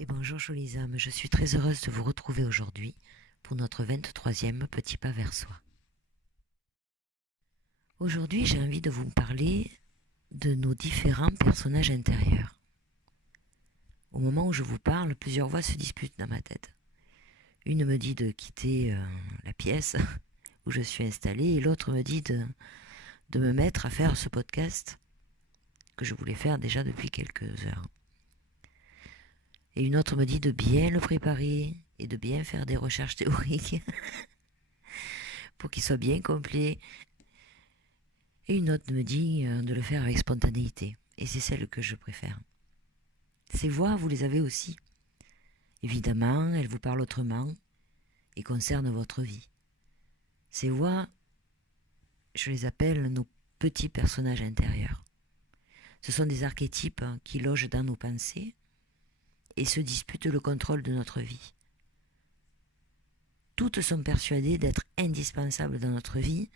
Et bonjour jolies âmes, je suis très heureuse de vous retrouver aujourd'hui pour notre 23e petit pas vers soi. Aujourd'hui, j'ai envie de vous parler de nos différents personnages intérieurs. Au moment où je vous parle, plusieurs voix se disputent dans ma tête. Une me dit de quitter la pièce où je suis installée et l'autre me dit de me mettre à faire ce podcast que je voulais faire déjà depuis quelques heures. Et une autre me dit de bien le préparer et de bien faire des recherches théoriques pour qu'il soit bien complet. Et une autre me dit de le faire avec spontanéité. Et c'est celle que je préfère. Ces voix, vous les avez aussi. Évidemment, elles vous parlent autrement et concernent votre vie. Ces voix, je les appelle nos petits personnages intérieurs. Ce sont des archétypes qui logent dans nos pensées et se disputent le contrôle de notre vie. Toutes sont persuadées d'être indispensables dans notre vie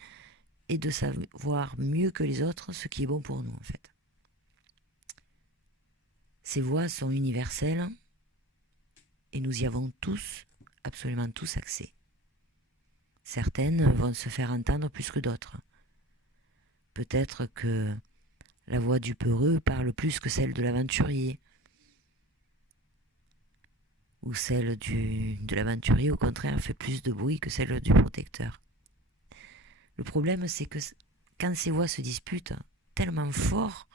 et de savoir mieux que les autres ce qui est bon pour nous en fait. Ces voix sont universelles et nous y avons tous, absolument tous accès. Certaines vont se faire entendre plus que d'autres. Peut-être que la voix du peureux parle plus que celle de l'aventurier. Ou celle de l'aventurier, au contraire, fait plus de bruit que celle du protecteur. Le problème, c'est que quand ces voix se disputent tellement fort,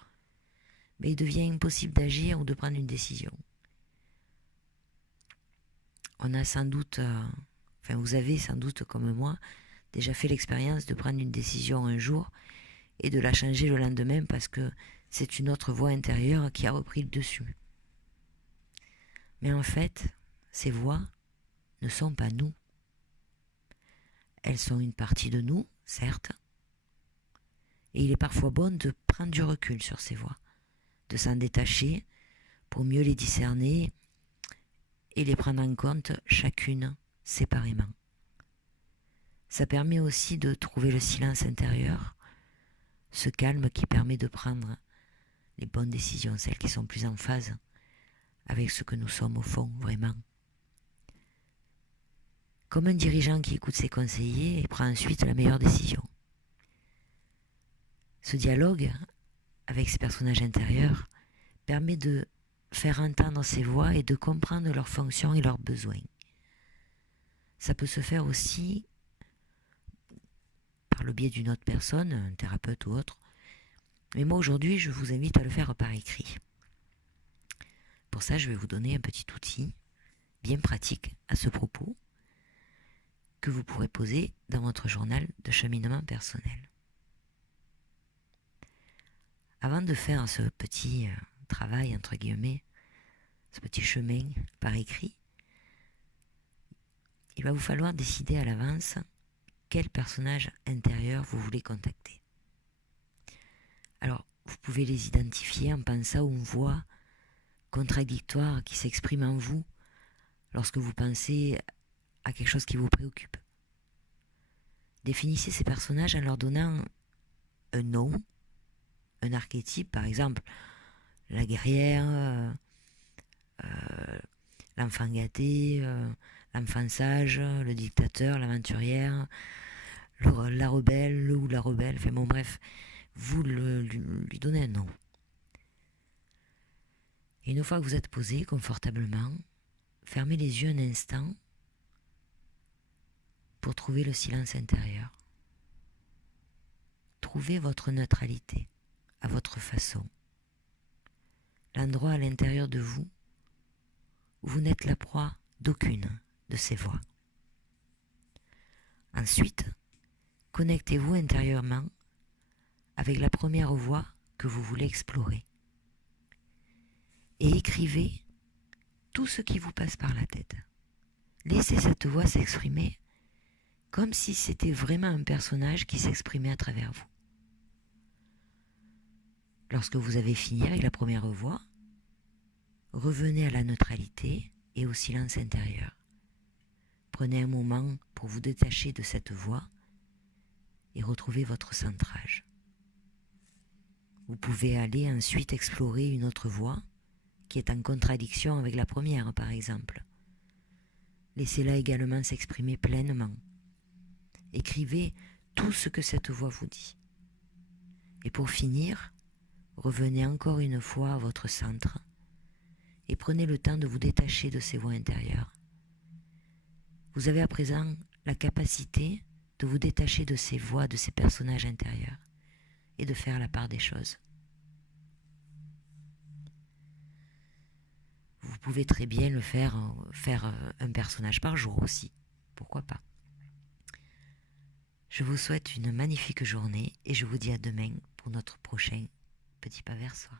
il devient impossible d'agir ou de prendre une décision. On a sans doute, vous avez sans doute comme moi, déjà fait l'expérience de prendre une décision un jour et de la changer le lendemain parce que c'est une autre voix intérieure qui a repris le dessus. Mais en fait, ces voix ne sont pas nous. Elles sont une partie de nous, certes, et il est parfois bon de prendre du recul sur ces voix, de s'en détacher pour mieux les discerner et les prendre en compte chacune séparément. Ça permet aussi de trouver le silence intérieur, ce calme qui permet de prendre les bonnes décisions, celles qui sont plus en phase avec ce que nous sommes au fond, vraiment. Comme un dirigeant qui écoute ses conseillers et prend ensuite la meilleure décision. Ce dialogue avec ces personnages intérieurs permet de faire entendre ces voix et de comprendre leurs fonctions et leurs besoins. Ça peut se faire aussi par le biais d'une autre personne, un thérapeute ou autre. Mais moi aujourd'hui, je vous invite à le faire par écrit. Pour ça, je vais vous donner un petit outil bien pratique à ce propos que vous pourrez poser dans votre journal de cheminement personnel. Avant de faire ce petit travail, entre guillemets, ce petit chemin par écrit, il va vous falloir décider à l'avance quel personnage intérieur vous voulez contacter. Alors, vous pouvez les identifier en pensant aux voix contradictoires qui s'expriment en vous lorsque vous pensez à quelque chose qui vous préoccupe. Définissez ces personnages en leur donnant un nom, un archétype, par exemple la guerrière, l'enfant gâté, l'enfant sage, le dictateur, l'aventurière, la rebelle, le ou la rebelle, enfin bon bref, vous lui donnez un nom. Et une fois que vous êtes posé confortablement, fermez les yeux un instant pour trouver le silence intérieur. Trouvez votre neutralité à votre façon. L'endroit à l'intérieur de vous où vous n'êtes la proie d'aucune de ces voix. Ensuite, connectez-vous intérieurement avec la première voie que vous voulez explorer et écrivez tout ce qui vous passe par la tête. Laissez cette voix s'exprimer comme si c'était vraiment un personnage qui s'exprimait à travers vous. Lorsque vous avez fini avec la première voix, revenez à la neutralité et au silence intérieur. Prenez un moment pour vous détacher de cette voix et retrouver votre centrage. Vous pouvez aller ensuite explorer une autre voie qui est en contradiction avec la première, par exemple. Laissez-la également s'exprimer pleinement. Écrivez tout ce que cette voix vous dit. Et pour finir, revenez encore une fois à votre centre et prenez le temps de vous détacher de ces voix intérieures. Vous avez à présent la capacité de vous détacher de ces voix, de ces personnages intérieurs et de faire la part des choses. Vous pouvez très bien le faire un personnage par jour aussi, pourquoi pas. Je vous souhaite une magnifique journée et je vous dis à demain pour notre prochain Petit Pas vers Soi.